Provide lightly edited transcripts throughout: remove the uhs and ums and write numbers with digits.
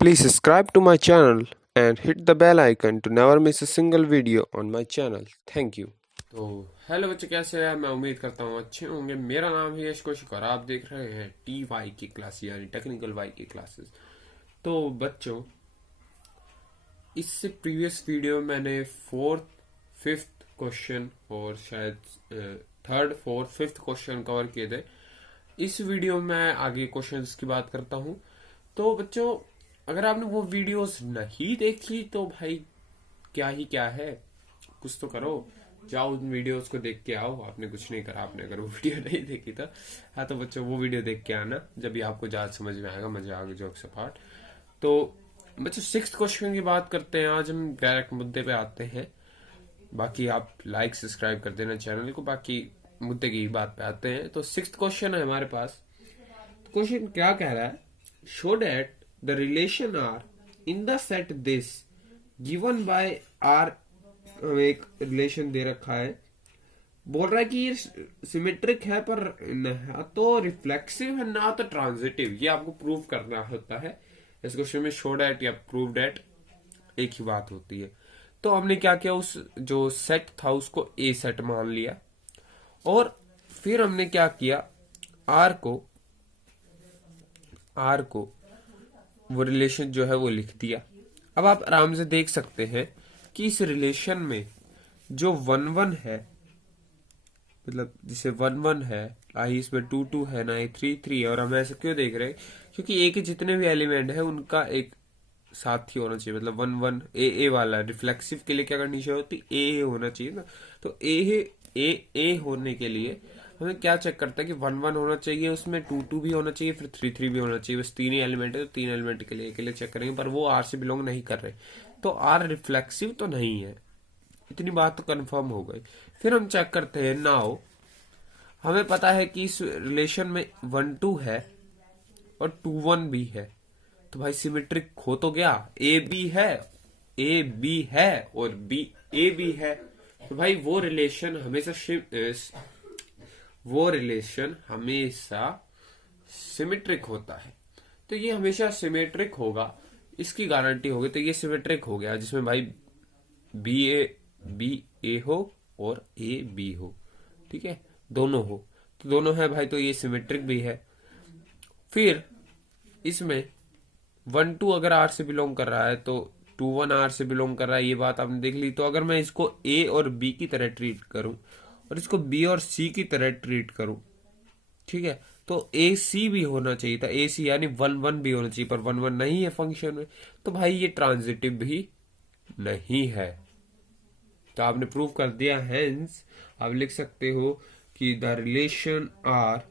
Please subscribe to my channel and hit the bell icon to never miss a single video on my channel. Thank you. तो hello बच्चे, कैसे हैं? मैं उम्मीद करता हूँ अच्छे होंगे। मेरा नाम है यश कौशिक और आप देख रहे हैं TY की क्लास यानी टेक्निकल वाई की क्लासेस। तो बच्चों, इससे प्रीवियस वीडियो मैंने फोर्थ फिफ्थ क्वेश्चन और शायद third fourth fifth question cover किए थे। इस वीडियो में आगे क्वेश्चंस की बात करता हूँ। तो बच्चों, अगर आपने वो वीडियोस नहीं देखी तो भाई क्या है, कुछ तो करो, जाओ उन वीडियोस को देख के आओ। आपने कुछ नहीं करा, आपने अगर वो वीडियो नहीं देखी तो हाँ, तो बच्चों वो वीडियो देख के आना, जब भी आपको ज्यादा समझ में आएगा, मजा आएगा जोक्स अपार्ट। तो बच्चों, सिक्स्थ क्वेश्चन की बात करते हैं। आज हम डायरेक्ट मुद्दे पे आते हैं। बाकी आप लाइक सब्सक्राइब कर देना चैनल को। बाकी मुद्दे की बात पे आते हैं। तो सिक्स्थ क्वेश्चन है हमारे पास। तो क्वेश्चन क्या कह रहा है? Show that the relation R in the set this given by R. हमें एक रिलेशन दे रखा है, बोल रहा है कि ये सिमेट्रिक है पर ना तो रिफ्लेक्सिव है ना तो ट्रांजिटिव। ये आपको प्रूव करना होता है। इस क्वेश्चन में शो डैट या प्रूव डैट एक ही बात होती है। तो हमने क्या किया, उस जो सेट था उसको ए सेट मान लिया और फिर हमने क्या किया, आर को वो रिलेशन जो है वो लिख दिया। अब आप आराम से देख सकते हैं कि इस रिलेशन में जो 1 1 है, मतलब जिसे 1 1 है, ना ही इसमें 2 2 है, ना ही 3 3 है। और हम ऐसे क्यों देख रहे हैं? क्योंकि ए के जितने भी एलिमेंट है उनका एक साथ ही होना चाहिए। मतलब 1 1 ए वाला रिफ्लेक्सिव के लिए क्या कंडीशन होती है? ए होना चाहिए ना। तो ए होने के लिए हमें क्या चेक करता है कि 1 1 होना चाहिए, उसमें 2 2 भी होना चाहिए, फिर 3 3 भी होना चाहिए। बस तीन ही एलिमेंट है, तो तीन एलिमेंट के लिए चेक करेंगे। पर वो आर से बिलोंग नहीं कर रहे, तो आर रिफ्लेक्सिव तो नहीं है। इतनी बात तो कंफर्म हो गई। फिर हम चेक करते हैं। नाउ हमें पता है कि इस रिलेशन में 1 2 है और 2 1 भी है। तो भाई सिमेट्रिक हो तो गया। ए बी है और बी ए बी है। तो भाई वो रिलेशन हमेशा सिमेट्रिक होता है। तो ये हमेशा सिमेट्रिक होगा, इसकी गारंटी होगी। तो ये सिमेट्रिक हो गया जिसमें भाई बी ए हो और ए बी हो। ठीक है, दोनों हो, तो दोनों है भाई, तो ये सिमेट्रिक भी है। फिर इसमें 1 2 अगर आर से बिलोंग कर रहा है तो 2 1 आर से बिलोंग कर रहा है, ये बात आपने देख ली। तो अगर मैं इसको ए और बी की तरह ट्रीट करूं और इसको बी और सी की तरह ट्रीट करूं, ठीक है, तो ए सी भी होना चाहिए था। ए सी यानी 1 1 भी होना चाहिए, पर 1 1 नहीं है फंक्शन में। तो भाई ये ट्रांजिटिव भी नहीं है। तो आपने प्रूव कर दिया। हेंस आप लिख सकते हो कि the relation R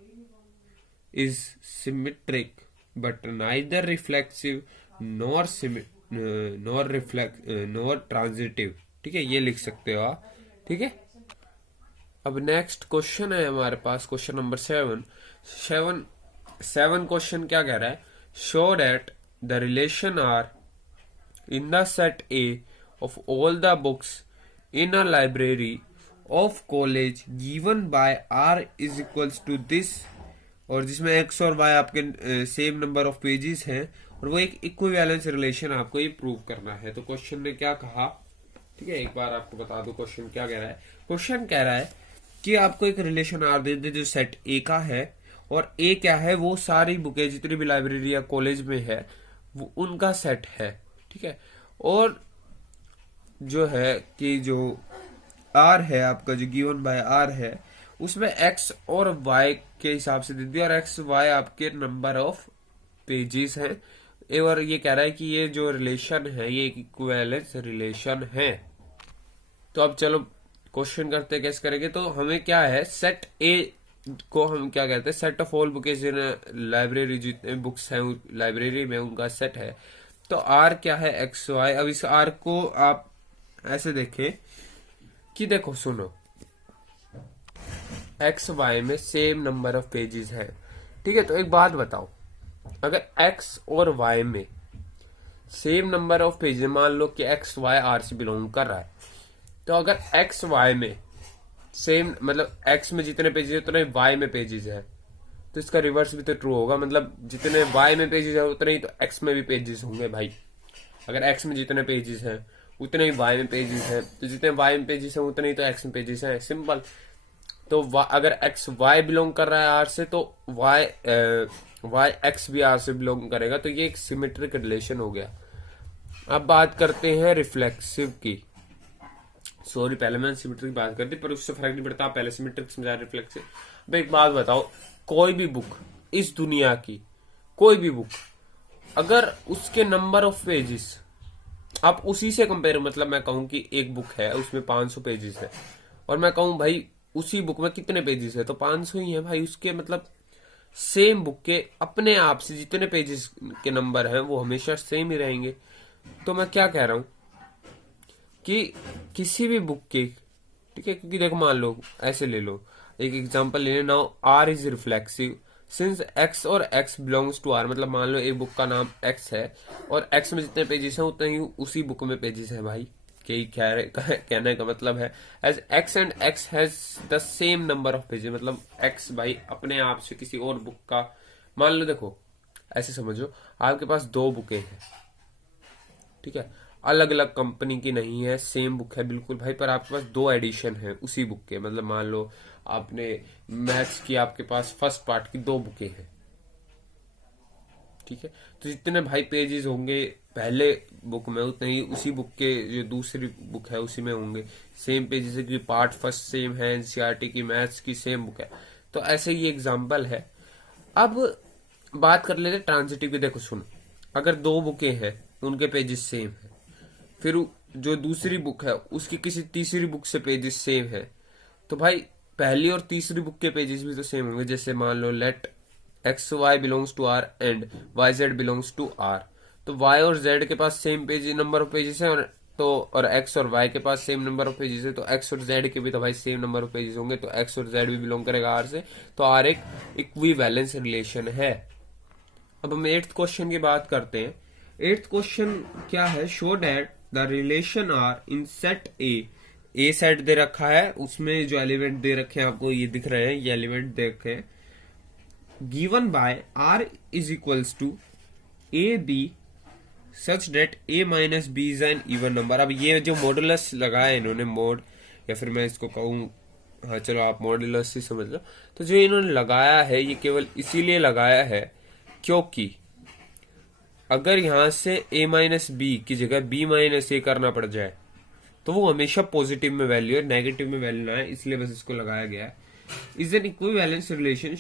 is symmetric but neither reflexive nor transitive. ठीक है, ये लिख सकते हो आप। ठीक है, अब नेक्स्ट क्वेश्चन है हमारे पास, क्वेश्चन नंबर 7 क्वेश्चन क्या कह रहा है? Show that the relation R in the set A of all the books in a library of college given by R is equals to this. और जिसमें एक्स और Y आपके सेम नंबर ऑफ पेजेस हैं और वो एक equivalence relation आपको ये प्रूव करना है। तो क्वेश्चन ने क्या कहा? ठीक है, एक बार आपको बता दो क्वेश्चन क्या कह रहा है। क्वेश्चन कह रहा है कि आपको एक रिलेशन आर दे दे जो सेट ए का है, और ए क्या है? वो सारी बुकें जितनी भी लाइब्रेरी या कॉलेज में है वो उनका सेट है। ठीक है, और जो है कि जो आर है आपका, जो गिवन बाय आर है, उसमें एक्स और वाई के हिसाब से दे दिया, और एक्स वाई आपके नंबर ऑफ पेजेस हैं। और ये कह रहा है कि ये जो रिलेशन है ये एक इक्विवेलेंस रिलेशन है। तो अब चलो क्वेश्चन करते कैसे करेंगे। तो हमें क्या है, सेट ए को हम क्या कहते हैं? Set of all books in library, जितने बुक्स हैं लाइब्रेरी में उनका सेट है। तो आर क्या है? X y. अब इस आर को आप ऐसे देखें कि देखो सुनो, एक्स वाई में सेम नंबर ऑफ पेजेस है। ठीक है, तो एक बात बताओ, अगर एक्स और वाई में सेम नंबर ऑफ पेजेस, मान लो कि एक्स वाई आर से बिलोंग कर रहा है, तो अगर एक्स वाई में सेम, मतलब एक्स में जितने पेजेस है उतने वाई में पेजेस है, तो इसका रिवर्स भी तो ट्रू होगा, मतलब जितने y में पेजेस है उतने ही तो x में भी पेजेस होंगे भाई। अगर x में जितने पेजेस हैं उतने ही y में पेजेस हैं, तो जितने y में पेजेस हैं उतने ही तो x में पेजेस हैं, सिंपल। तो अगर x y बिलोंग कर रहा है r से, तो y x भी r से बिलोंग करेगा, तो ये एक सिमेट्रिक रिलेशन हो गया। अब बात करते हैं रिफ्लेक्सिव की। सॉरी, पहले मैंने सिमेट्रिक की बात कर दी, पर उससे फर्क नहीं पड़ता, आप पहले सिमेट्रिक समझा, रिफ्लेक्सिव। अब एक बात बताओ, कोई भी बुक इस दुनिया की, कोई भी बुक, अगर उसके नंबर ऑफ पेजेस आप उसी से कंपेयर, मतलब मैं कहूं कि एक बुक है उसमें 500 पेजेस है, और मैं कहूं भाई उसी बुक में कितने पेजेस है, तो 500 ही है भाई। उसके मतलब सेम बुक के अपने आप से जितने पेजेस के नंबर हैं वो हमेशा सेम ही रहेंगे। तो मैं क्या कह रहा हूं कि किसी भी बुक के, ठीक है, क्योंकि देखो मान लो ऐसे ले लो, एक एग्जांपल ले लेना, R is reflexive since x और एक्स बिलोंग्स टू आर। मतलब मान लो एक बुक का नाम एक्स है और एक्स में जितने पेजेस हैं उतने ही उसी बुक में पेजेस हैं भाई। कहने का मतलब है as x and x has the same number of pages, मतलब एक्स भाई अपने आप से किसी और बुक का, मान लो देखो ऐसे समझो, आपके पास 2 बुकें हैं, ठीक है, अलग अलग कंपनी की नहीं है, सेम बुक है बिल्कुल भाई, पर आपके पास 2 एडिशन है उसी बुक के। मतलब मान लो आपने मैथ्स की, आपके पास फर्स्ट पार्ट की 2 बुकें हैं, ठीक है, तो जितने भाई पेजेस होंगे पहले बुक में उतने ही उसी बुक के जो दूसरी बुक है उसी में होंगे सेम पेजेस है, क्योंकि पार्ट फर्स्ट सेम है, एनसीईआरटी की मैथ्स की सेम बुक है। तो ऐसे ही एग्जाम्पल है। अब बात कर लेते ट्रांजिटिव की। देखो सुनो, अगर 2 बुकें हैं उनके पेजेस सेम है, फिर जो दूसरी बुक है उसकी किसी तीसरी बुक से पेजेस सेम है, तो भाई पहली और तीसरी बुक के पेजेस भी तो सेम होंगे। जैसे मान लो let X Y belongs to R and Y Z belongs to R, तो वाई और जेड के पास same page number of pages है, और एक्स और वाई के पास सेम नंबर ऑफ पेजेस है, तो एक्स और जेड के भी तो भाई सेम नंबर ऑफ पेजेस होंगे, तो एक्स और जेड भी बिलोंग करेगा आर से, तो आर एक इक्विवेलेंस रिलेशन है। अब हम 8th क्वेश्चन की बात करते हैं। 8th क्वेश्चन क्या है, show that the relation R in set A set दे रखा है, उसमें जो एलिमेंट दे रखे हैं आपको ये दिख रहे हैं, ये एलिमेंट दे रखे हैं, given by R is equals to a b such that a minus b is an even number. अब ये जो मॉडुलस लगाया है इन्होंने, मोड, या फिर मैं इसको कहूँ, हाँ चलो आप मॉडुलस ही समझ लो, तो जो इन्होंने लगाया है ये केवल इसीलिए लगाया है क्योंकि अगर यहां से a माइनस बी की जगह b माइनस ए करना पड़ जाए तो वो हमेशा पॉजिटिव में वैल्यू है, नेगेटिव में वैल्यू ना है, इसलिए बस इसको लगाया गया है। Is an equivalence relation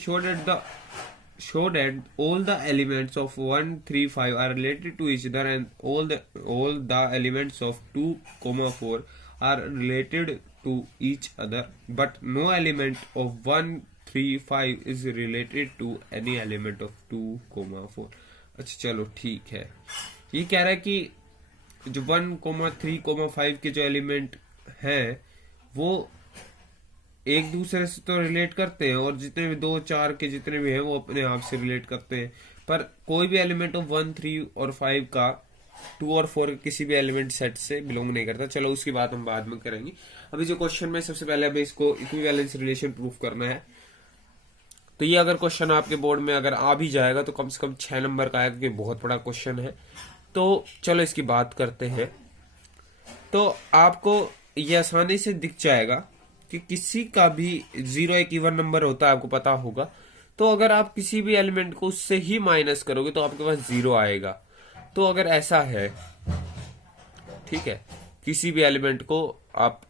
show that all the elements of 1 3 5 are related to each other and all the elements of 2 4 are related to each other but no element of 1 3 5 is related to any element of 2 4। अच्छा चलो ठीक है, ये कह रहा है कि जो 1 3 5 के जो एलिमेंट हैं वो एक दूसरे से तो रिलेट करते हैं, और जितने भी 2 4 के जितने भी हैं वो अपने आप से रिलेट करते हैं, पर कोई भी एलिमेंट ऑफ 1 3 और 5 का 2 और 4 के किसी भी एलिमेंट सेट से बिलोंग नहीं करता। चलो उसकी बात हम बाद में करेंगे। अभी जो क्वेश्चन में सबसे पहले हमें इसको इक्विवेलेंस रिलेशन प्रूफ करना है। तो ये अगर क्वेश्चन आपके बोर्ड में अगर आ भी जाएगा तो कम से कम 6 नंबर का आएगा, क्योंकि बहुत बड़ा क्वेश्चन है। तो चलो इसकी बात करते हैं। तो आपको ये आसानी से दिख जाएगा कि किसी का भी 0 एक इवन नंबर होता है, आपको पता होगा। तो अगर आप किसी भी एलिमेंट को उससे ही माइनस करोगे तो आपके पास 0 आएगा। तो अगर ऐसा है, ठीक है, किसी भी एलिमेंट को आप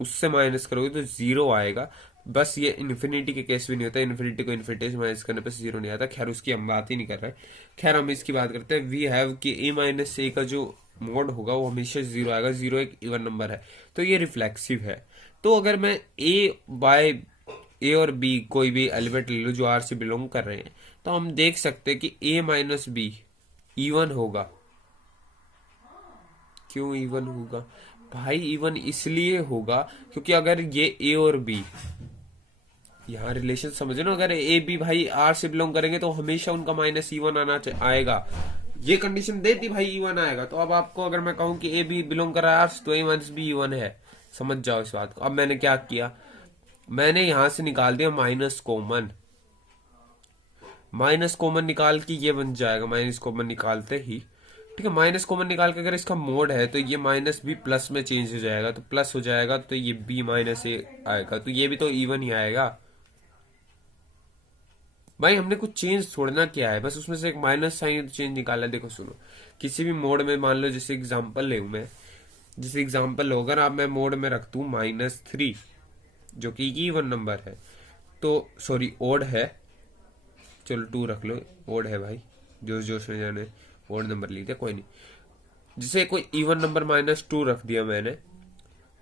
उससे माइनस करोगे तो 0 आएगा। बस ये इन्फिनिटी के केस भी नहीं होता, इन्फिनिटी को इन्फिनिटी से माइनस करने पर 0 नहीं आता। खैर उसकी हम बात ही नहीं कर रहे। खैर हम इसकी बात करते हैं। वी हैव कि ए माइनस ए का जो मोड होगा वो हमेशा 0 आएगा। 0 एक इवन नंबर है, तो ये रिफ्लेक्सिव है। तो अगर मैं ए और बी कोई भी एलिमेंट ले लो जो आर से बिलोंग कर रहे हैं, तो हम देख सकते हैं कि ए माइनस बी इवन होगा। क्यों इवन होगा भाई? इवन इसलिए होगा क्योंकि अगर ये ए और बी, यहाँ रिलेशन समझे ना, अगर ए बी भाई आर से बिलोंग करेंगे तो हमेशा उनका माइनस इवन आएगा। ये कंडीशन देती भाई इवन आएगा। तो अब आपको अगर मैं कहूं कि ए बी बिलोंग कर रहा है आर से, तो ए माइनस बी इवन है। समझ जाओ इस बात को। अब मैंने क्या किया, मैंने यहां से निकाल दिया माइनस कॉमन। माइनस कॉमन निकाल के ये बन जाएगा, माइनस कॉमन निकालते ही, ठीक है। माइनस कॉमन निकाल के अगर इसका मोड है तो ये माइनस भी प्लस में चेंज हो जाएगा, तो प्लस हो जाएगा, तो ये बी माइनस ए आएगा, तो ये भी तो इवन ही आएगा। भाई हमने कुछ चेंज छोड़ना क्या है, बस उसमें से एक माइनस साइन तो चेंज निकाला है। देखो सुनो, किसी भी मोड में मान लो, जैसे एग्जांपल ले मैं, जैसे एग्जांपल लो, अगर आप मैं मोड में रख दूं -3 जो कि इवन नंबर है, तो सॉरी ओड है, चलो 2 रख लो, ओड है भाई, जोश जोश में जाने ओड नंबर लिख दिया, कोई नहीं। जैसे कोई इवन नंबर -2 रख दिया मैंने,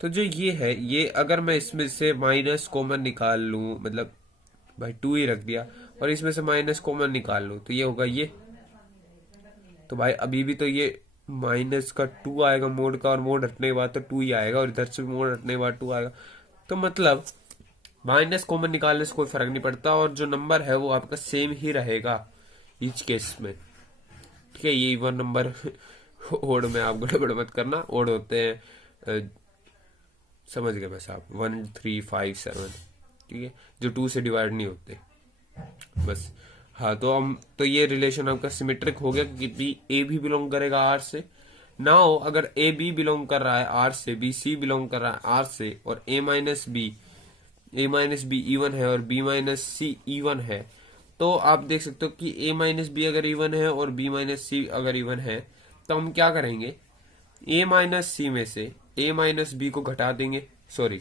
तो जो ये है, ये अगर मैं इसमें से माइनस कॉमन निकाल लूं, मतलब भाई 2 ही रख दिया, और इसमें से माइनस कॉमन निकाल लूं, तो ये होगा ये। तो भाई अभी भी तो ये माइनस का 2 आएगा मोड का, और मोड हटने के बाद तो 2 ही आएगा, और इधर से मोड हटने के बाद 2 आएगा। तो मतलब माइनस कॉमन निकालने से कोई फर्क नहीं पड़ता, और जो नंबर है वो आपका सेम ही रहेगा ईच केस में, ठीक है। ये इवन नंबर ओड में आप गड़बड़ मत करना, ओड होते हैं समझ गए बस आप, 1 3 5 7, ठीक है, जो 2 से डिवाइड नहीं होते बस। हाँ, तो हम तो ये रिलेशन आपका सिमेट्रिक हो गया, कि बी ए भी बिलोंग करेगा आर से। नाउ अगर ए बी बिलोंग कर रहा है आर से, बी सी बिलोंग कर रहा है आर से, और ए माइनस बी इवन है, और बी माइनस सी इवन है, तो आप देख सकते हो कि ए माइनस बी अगर इवन है और बी माइनस सी अगर इवन है, तो हम क्या करेंगे, ए माइनस सी में से ए माइनस बी को घटा देंगे। सॉरी,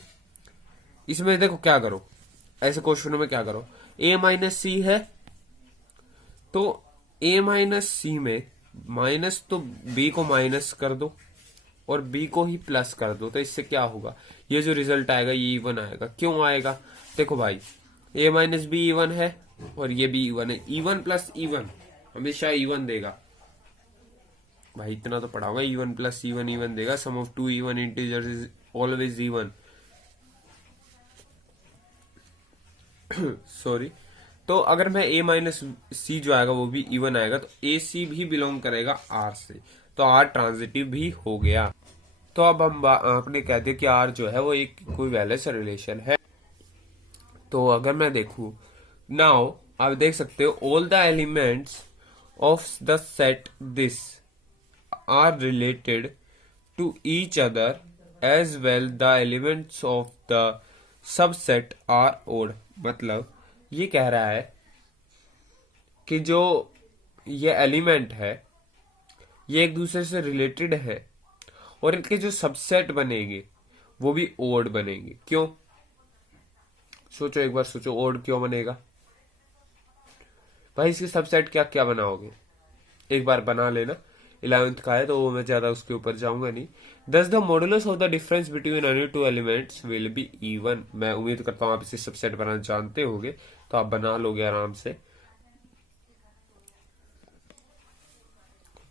इसमें देखो क्या करो, ऐसे क्वेश्चनों में क्या करो, ए माइनस सी है, तो ए माइनस सी में माइनस, तो बी को माइनस कर दो और बी को ही प्लस कर दो, तो इससे क्या होगा, ये जो रिजल्ट आएगा ये इवन आएगा। क्यों आएगा, देखो भाई ए माइनस बी इवन है और ये भी इवन है, इवन प्लस इवन हमेशा इवन देगा भाई, इतना तो पढ़ा होगा, इवन प्लस इवन इवन देगा, sum of two even integers is always even. Sorry, तो अगर मैं ए माइनस सी जो आएगा वो भी इवन आएगा, तो ए सी भी बिलोंग करेगा आर से, तो आर ट्रांजिटिव भी हो गया। तो अब हम आपने कह दिया कि आर जो है वो एक इक्विवेलेंस रिलेशन है। तो अगर मैं देखूं, नाउ आप देख सकते हो, all the elements of the set this are related to each other as well the elements of the subset are odd. मतलब ये कह रहा है कि जो ये एलिमेंट है ये एक दूसरे से रिलेटेड है, और इनके जो सबसेट बनेंगे वो भी ओड बनेंगे। क्यों, सोचो एक बार, सोचो ओड क्यों बनेगा भाई, इसके सबसेट क्या क्या बनाओगे, एक बार बना लेना, 11th का है तो वो मैं ज्यादा उसके ऊपर जाऊंगा नहीं। दस the modulus of the difference between any two elements will be even. मैं उम्मीद करता हूं आप इसे सबसेट बनाना जानते होगे, तो आप बना लोगे आराम से।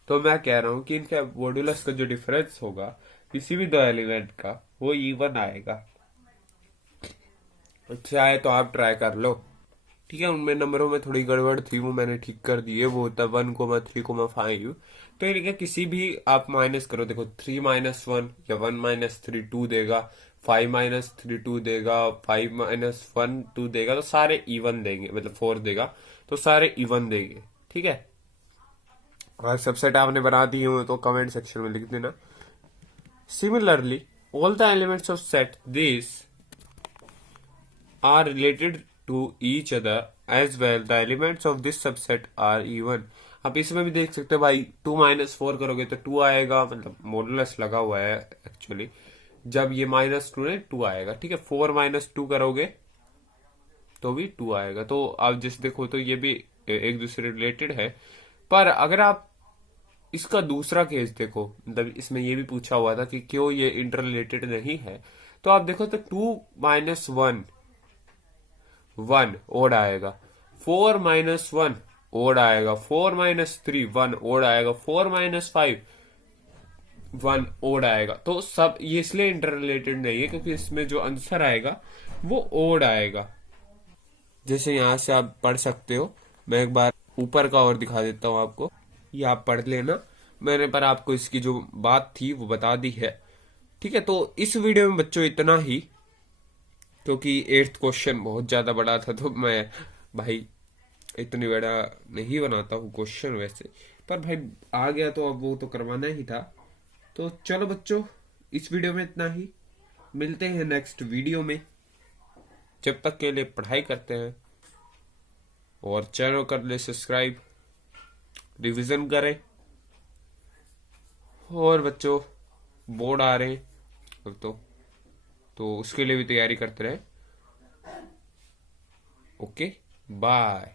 तो मैं कह रहा हूं कि इनका मॉडुलस का जो डिफरेंस होगा किसी भी दो एलिमेंट का, वो इवन आएगा। अच्छा है तो आप ट्राई कर लो, ठीक है। उनमें नंबरों में थोड़ी गड़बड़ थी, वो मैंने ठीक कर दी है, वो होता 1,3,5। तो ये किसी भी आप माइनस करो, देखो 3 माइनस 1 या 1 माइनस 3 2 देगा, 5 माइनस 3 2 देगा, 5 माइनस 1 2 देगा, तो सारे इवन देंगे, मतलब 4 देगा, तो सारे इवन देंगे, ठीक है। और सबसेट आपने बना दी हो तो कमेंट सेक्शन में लिख देना। Similarly all the elements of set this are related to each other as well the elements of this subset are even। आप इसमें भी देख सकते हो भाई, 2 माइनस 4 करोगे तो 2 आएगा, मतलब मॉडुलस लगा हुआ है एक्चुअली, जब ये -2 है 2 आएगा, ठीक है। 4 माइनस 2 करोगे तो भी 2 आएगा। तो आप जैसे देखो तो ये भी एक दूसरे रिलेटेड है। पर अगर आप इसका दूसरा केस देखो, मतलब इसमें ये भी पूछा हुआ था कि क्यों ये इंटर रिलेटेड नहीं है, तो आप देखो तो 2 माइनस 1 ओड आएगा, 4 माइनस 1 ओड आएगा, 4 माइनस 3 1 ओड आएगा, 4 माइनस 5 1 ओड आएगा। तो सब ये इसलिए इंटर रिलेटेड नहीं है क्योंकि इसमें जो आंसर आएगा वो ओड आएगा। जैसे यहां से आप पढ़ सकते हो, मैं एक बार ऊपर का और दिखा देता हूं आपको, ये आप पढ़ लेना, मैंने पर आपको इसकी जो बात थी वो बता दी है, ठीक है। तो इस वीडियो में बच्चों इतना ही, क्योंकि 8th क्वेश्चन बहुत ज्यादा बड़ा था, तो मैं भाई इतनी बड़ा नहीं बनाता हूँ क्वेश्चन वैसे, पर भाई आ गया तो अब वो तो करवाना ही था। तो चलो बच्चों, इस वीडियो में इतना ही, मिलते हैं नेक्स्ट वीडियो में। जब तक के लिए पढ़ाई करते हैं और चैनल कर ले सब्सक्राइब, रिवीजन करें। और बच्चों बोर्ड आ रहे हैं अब तो उसके लिए भी तैयारी करते रहे। Okay, bye.